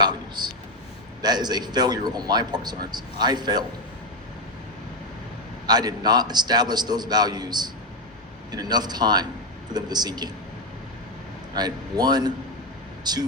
values. That is a failure on my part, Sarge. I failed. I did not establish those values in enough time for them to sink in. Right? 1-2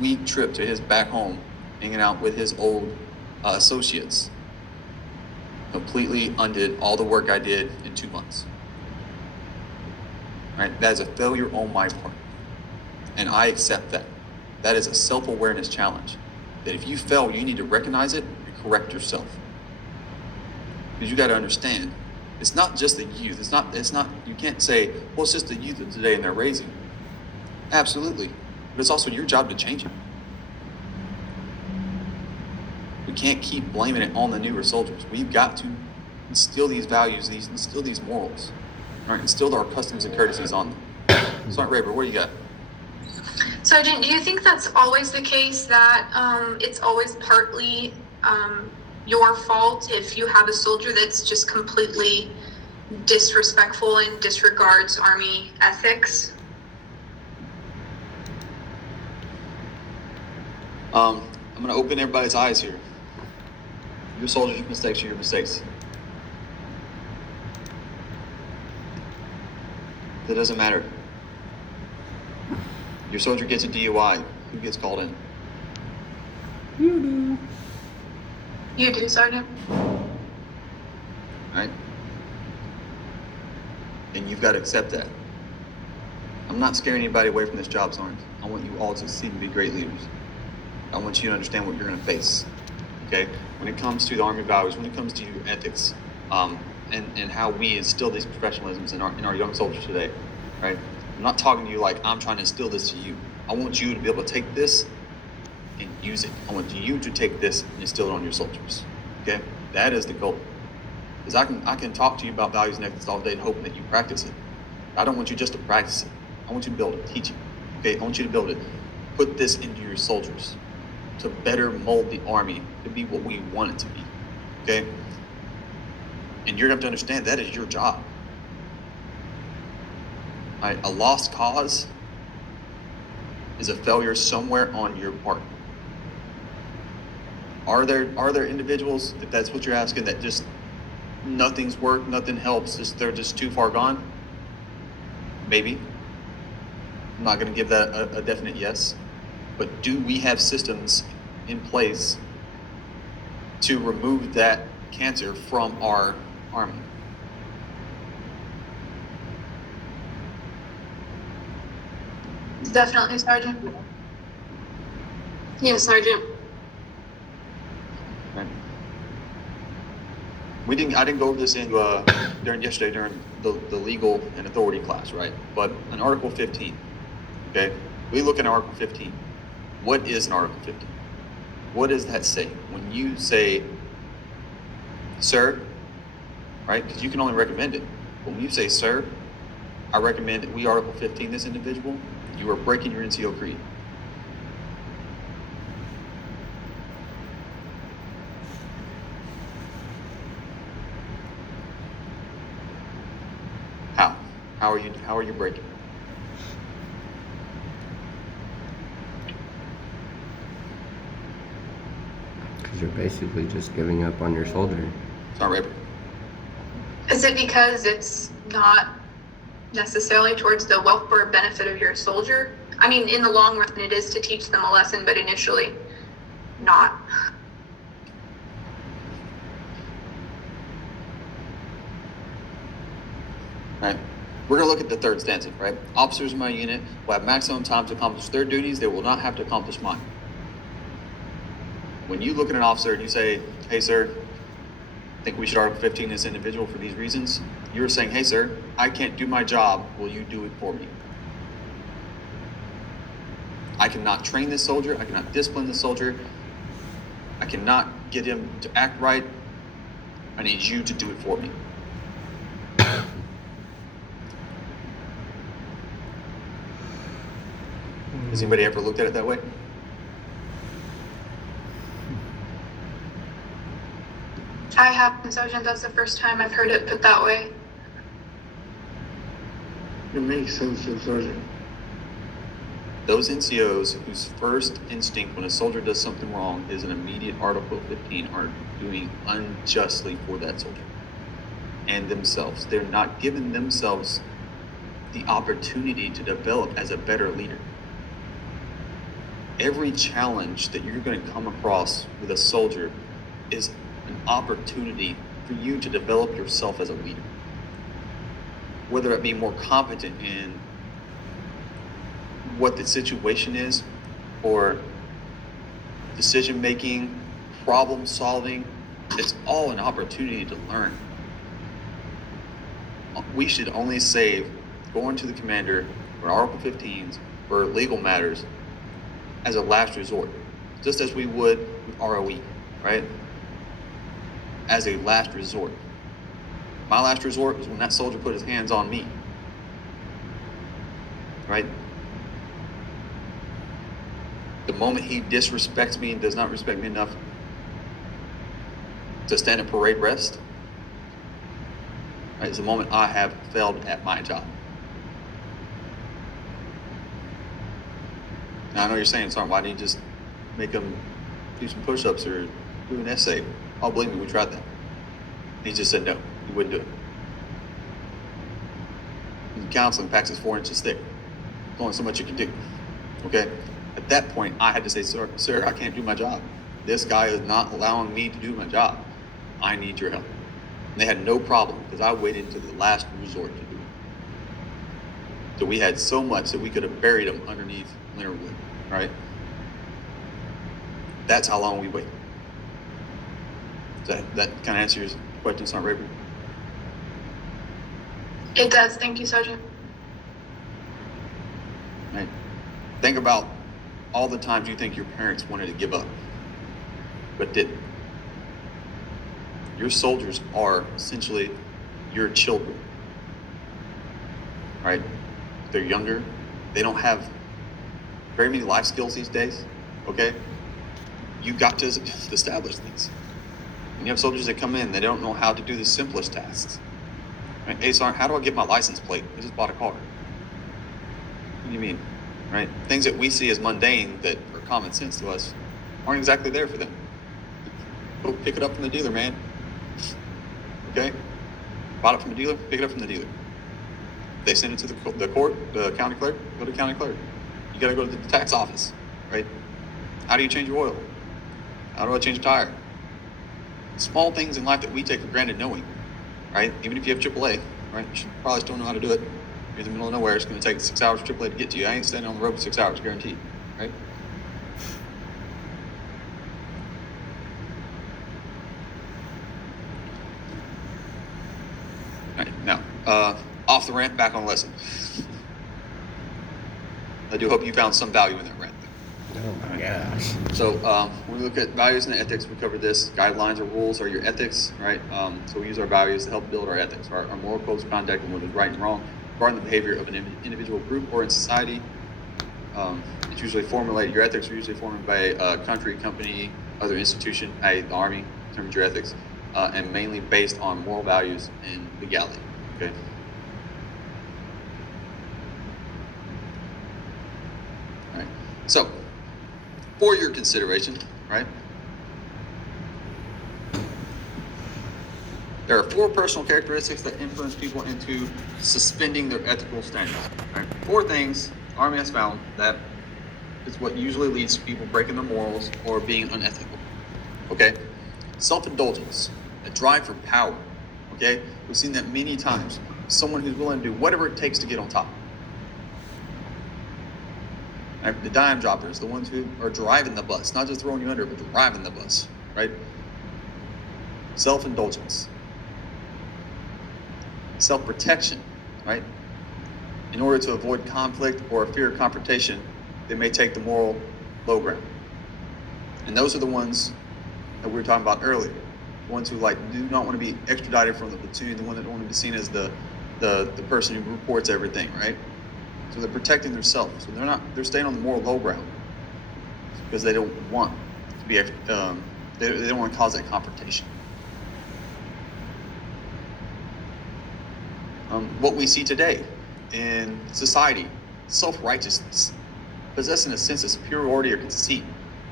week trip to his back home, hanging out with his old associates, completely undid all the work I did in 2 months. Right? That is a failure on my part. And I accept that. That is a self-awareness challenge. That if you fail, you need to recognize it and correct yourself. Because you got to understand, it's not just the youth. It's not, you can't say, well, it's just the youth of today and they're raising. Absolutely. But it's also your job to change it. We can't keep blaming it on the newer soldiers. We've got to instill these values, instill these morals, right? Instill our customs and courtesies on them. Sergeant Raber, what do you got? Sergeant, do you think that's always the case, that it's always partly your fault if you have a soldier that's just completely disrespectful and disregards Army ethics? I'm going to open everybody's eyes here. Your soldiers' mistakes are your mistakes. That doesn't matter. Your soldier gets a DUI. Who gets called in? You do. You do, Sergeant. Right? And you've got to accept that. I'm not scaring anybody away from this job, Sergeant. I want you all to succeed and be great leaders. I want you to understand what you're going to face. Okay? When it comes to the Army values, when it comes to ethics, and how we instill these professionalisms in our young soldiers today, right? I'm not talking to you like I'm trying to instill this to you. I want you to be able to take this and use it. I want you to take this and instill it on your soldiers. Okay? That is the goal. Because I can talk to you about values and ethics all day and hoping that you practice it. I don't want you just to practice it. I want you to be able to teach it. Okay? I want you to be able to put this into your soldiers to better mold the Army to be what we want it to be. Okay? And you're going to have to understand that is your job. Right? A lost cause is a failure somewhere on your part. Are there individuals, if that's what you're asking, that just nothing's worked, nothing helps, they're just too far gone? Maybe. I'm not going to give that a definite yes. But do we have systems in place to remove that cancer from our Army? Definitely, Sergeant. Yes, Sergeant. Right. I didn't go over this during the legal and authority class, right? But in Article 15, okay, we look at Article 15. What is an Article 15? What does that say? When you say, sir, right? Because you can only recommend it. But when you say, sir, I recommend that we Article 15 this individual, you are breaking your NCO creed. How? How are you breaking? Because you're basically just giving up on your soldier. It's not right. Is it because it's not necessarily towards the welfare or benefit of your soldier? I mean, in the long run, it is to teach them a lesson, but initially, not. Right. We're going to look at the third stanza, right? Officers in my unit will have maximum time to accomplish their duties. They will not have to accomplish mine. When you look at an officer and you say, hey, sir, I think we should Article 15 this individual for these reasons, you're saying, hey, sir, I can't do my job. Will you do it for me? I cannot train this soldier. I cannot discipline this soldier. I cannot get him to act right. I need you to do it for me. Has anybody ever looked at it that way? I haven't, Sergeant. That's the first time I've heard it put that way. It makes sense, Sergeant. Those NCOs whose first instinct when a soldier does something wrong is an immediate Article 15 are doing unjustly for that soldier and themselves. They're not giving themselves the opportunity to develop as a better leader. Every challenge that you're going to come across with a soldier is an opportunity for you to develop yourself as a leader. Whether it be more competent in what the situation is, or decision making, problem solving, it's all an opportunity to learn. We should only save going to the commander or Article 15s for legal matters as a last resort, just as we would with ROE, right? As a last resort. My last resort was when that soldier put his hands on me, right? The moment he disrespects me and does not respect me enough to stand at parade rest, right, is the moment I have failed at my job. Now I know you're saying, sorry, why didn't you just make him do some push-ups or do an essay? Oh, believe me, we tried that. And he just said no, he wouldn't do it. And counseling packs is 4 inches thick. There's only so much you can do, okay? At that point, I had to say, sir, I can't do my job. This guy is not allowing me to do my job. I need your help. And they had no problem because I waited until the last resort to do it. So we had so much that we could have buried him underneath Leonard Wood, right? That's how long we wait. Does that kind of answer your question, Sergeant Rayburn? It does. Thank you, Sergeant. Right. Think about all the times you think your parents wanted to give up, but didn't. Your soldiers are essentially your children, right? They're younger. They don't have very many life skills these days, okay? You got to establish these. And you have soldiers that come in, they don't know how to do the simplest tasks. Right? Hey, Sergeant, how do I get my license plate? I just bought a car. What do you mean? Right? Things that we see as mundane that are common sense to us aren't exactly there for them. Go pick it up from the dealer, man. Okay? Bought it from the dealer, pick it up from the dealer. They send it to the court, the county clerk, go to the county clerk. You gotta go to the tax office, right? How do you change your oil? How do I change a tire? Small things in life that we take for granted knowing, right? Even if you have AAA, right? You should probably still know how to do it. You're in the middle of nowhere, it's gonna take 6 hours for AAA to get to you. I ain't standing on the road for 6 hours, guaranteed, right? All right, now, off the rant, back on lesson. I do hope you found some value in that rant. Oh my gosh. So when we look at values and ethics, we covered this. Guidelines or rules are your ethics, right? So we use our values to help build our ethics, our moral codes of conduct and what is right and wrong regarding the behavior of an individual group or in society. It's usually formulated, your ethics are usually formed by a country, company, other institution, the Army, in terms of your ethics, and mainly based on moral values and legality, okay? All right, so for your consideration, right? There are 4 personal characteristics that influence people into suspending their ethical standards. Right? 4 things Army has found that is what usually leads to people breaking their morals or being unethical. Okay? Self-indulgence, a drive for power. Okay? We've seen that many times. Someone who's willing to do whatever it takes to get on top. Right? The dime droppers, the ones who are driving the bus, not just throwing you under, but driving the bus, right? Self-indulgence. Self-protection, right? In order to avoid conflict or fear of confrontation, they may take the moral low ground. And those are the ones that we were talking about earlier. The ones who do not want to be extradited from the platoon, the one that don't want to be seen as the person who reports everything, right? So they're protecting themselves. So they're staying on the moral low ground because they don't want to be, they don't want to cause that confrontation. What we see today in society, self-righteousness, possessing a sense of superiority or conceit,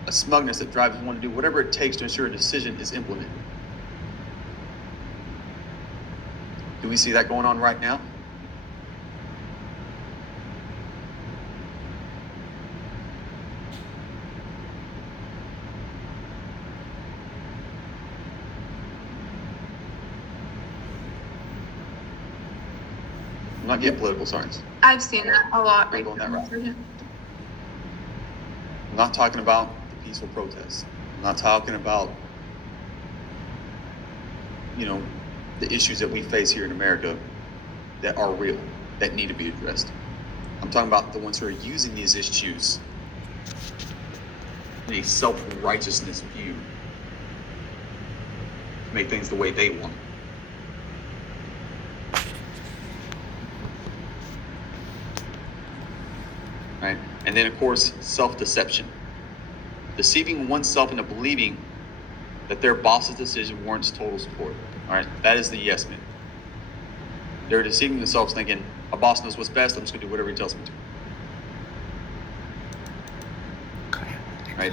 a smugness that drives one to do whatever it takes to ensure a decision is implemented. Do we see that going on right now? I'm not getting political, Sarnes. I've seen that a lot. Not going that route. Sergeant. I'm not talking about the peaceful protests. I'm not talking about, the issues that we face here in America that are real, that need to be addressed. I'm talking about the ones who are using these issues in a self-righteousness view to make things the way they want. Right? And then, of course, self-deception. Deceiving oneself into believing that their boss's decision warrants total support. All right? That is the yes men. They're deceiving themselves thinking, a boss knows what's best, I'm just going to do whatever he tells me to. Right?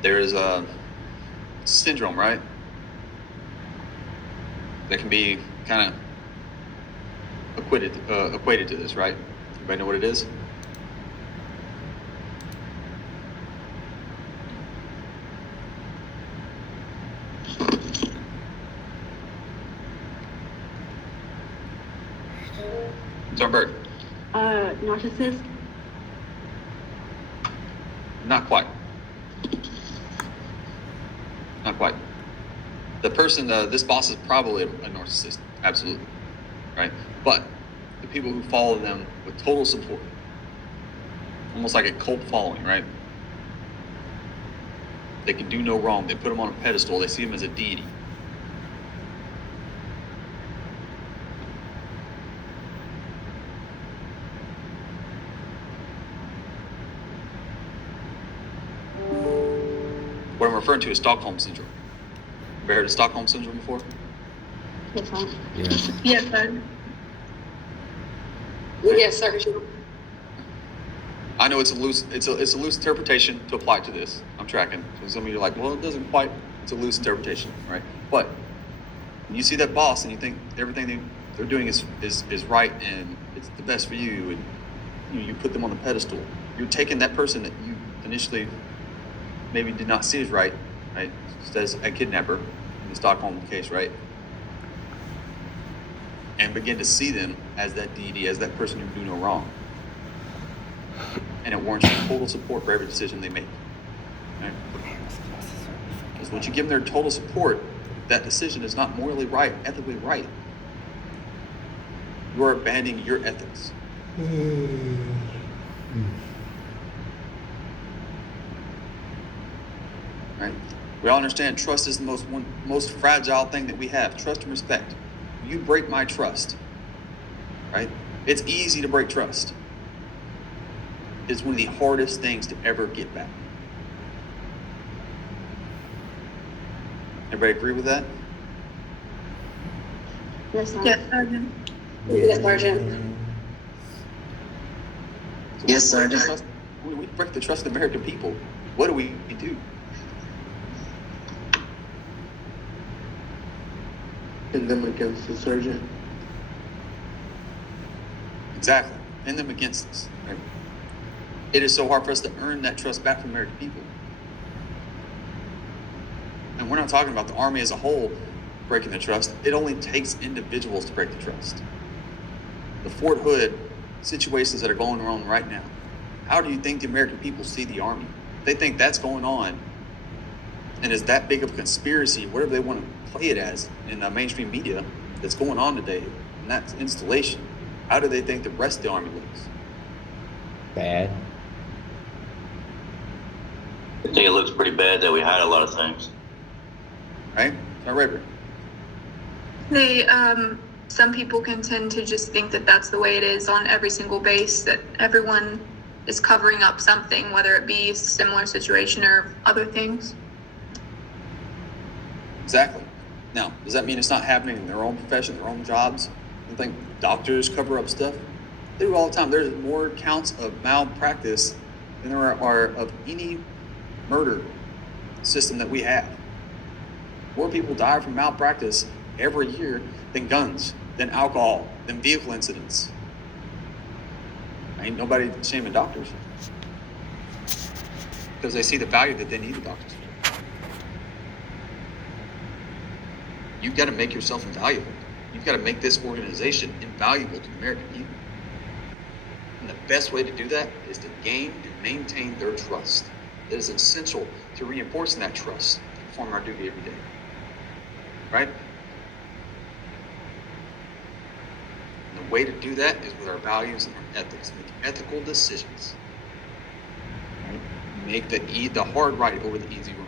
There is a syndrome, right? That can be kind of equated to this, right? Everybody know what it is? Thornburg. Narcissist. Not quite. Not quite. The person, this boss is probably a narcissist, absolutely, right? But the people who follow them with total support, almost like a cult following, right? They can do no wrong. They put him on a pedestal. They see him as a deity. What I'm referring to is Stockholm Syndrome. Ever heard of Stockholm Syndrome before? Yes, sir. Yes. Yes, sir. Yes, sir. I know it's a loose interpretation to apply to this. I'm tracking. So some of you are like, well, it doesn't quite. It's a loose interpretation, right? But when you see that boss and you think everything they're doing is right and it's the best for you, and you put them on the pedestal, you're taking that person that you initially maybe did not see as right, just as a kidnapper in the Stockholm case, right? And begin to see them as that deity, as that person who do no wrong. And it warrants your total support for every decision they make. Right? Because once you give them their total support, that decision is not morally right, ethically right. You are abandoning your ethics. Right? We all understand trust is the most fragile thing that we have. Trust and respect. You break my trust, right? It's easy to break trust. It's one of the hardest things to ever get back. Everybody agree with that? Yes, sir. Yes, Sergeant. Yes, Sergeant. Yes, Sergeant. When we break the trust of the American people, what do we do? Pin them against the sergeant. Exactly. And them against us. Right? It is so hard for us to earn that trust back from the American people. And we're not talking about the Army as a whole breaking the trust. It only takes individuals to break the trust. The Fort Hood situations that are going on right now. How do you think the American people see the Army? They think that's going on and is that big of a conspiracy, whatever they want to play it as in the mainstream media that's going on today, and that's installation. How do they think the rest of the Army looks? Bad. I think it looks pretty bad that we hide a lot of things. Right? Not right. They, some people can tend to just think that that's the way it is on every single base, that everyone is covering up something, whether it be a similar situation or other things. Exactly. Now, does that mean it's not happening in their own profession, their own jobs? You think doctors cover up stuff? They do all the time. There's more counts of malpractice than there are of any murder system that we have. More people die from malpractice every year than guns, than alcohol, than vehicle incidents. Ain't nobody shaming doctors because they see the value that they need the doctors for. You've got to make yourself invaluable. You've got to make this organization invaluable to the American people. And the best way to do that is to gain and maintain their trust. It is essential to reinforcing that trust to perform our duty every day. Right? And the way to do that is with our values and our ethics. Make ethical decisions. Right? Make the hard right over the easy wrong.